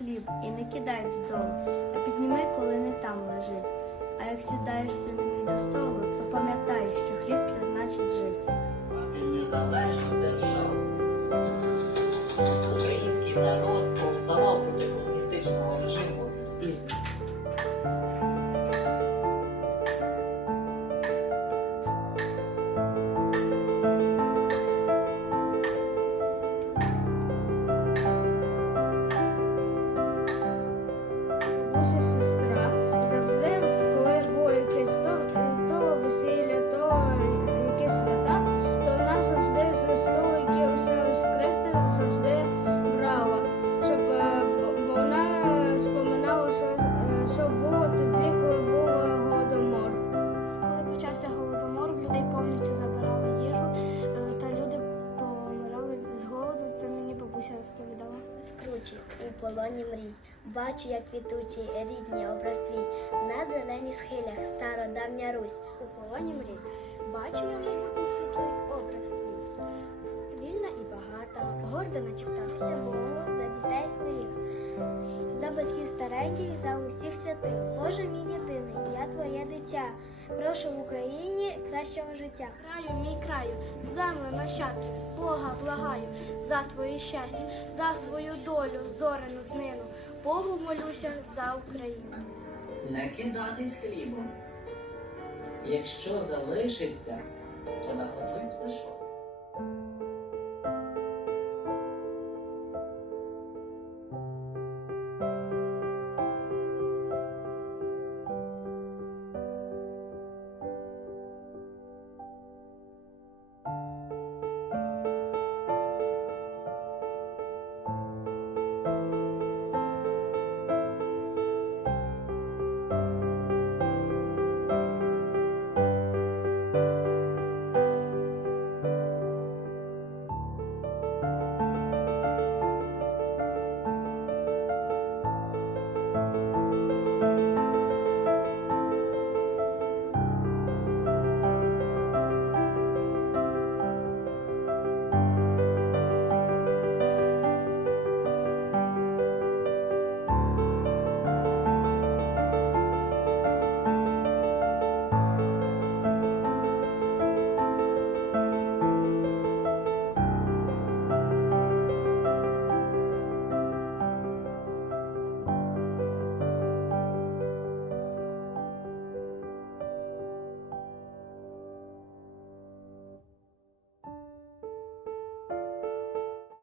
хліб і не кидай додолу, а підніми, коли не там лежить. А як сідаєшся на мій до столу, то пам'ятай, що хліб це значить жити. Незалежна держава. Український народ повставав проти комуністичного режиму стол, які все скрихти, завжди брала, щоб е, вона споминала, що, е, що було тоді, коли був голодомор. Коли почався голодомор, в людей повністю забирали їжу, е, та люди помирали з голоду. Це мені бабуся розповідала. Кручі у полоні мрій. Бачу, як квітучі рідні образ твій на зеленій схилях стародавня Русь. У полоні мрій. Бачу я майбутній світлий багата, гордо Богу за дітей своїх, за батьків стареньких, за усіх святих. Боже мій єдиний, я твоє дитя. Прошу в Україні кращого життя. Краю, мій краю, земле нащадків, Бога благаю за твоє щастя, за свою долю, зорену днину. Богу молюся за Україну. не кидатись хлібом. Якщо залишиться, то наготуй пташок.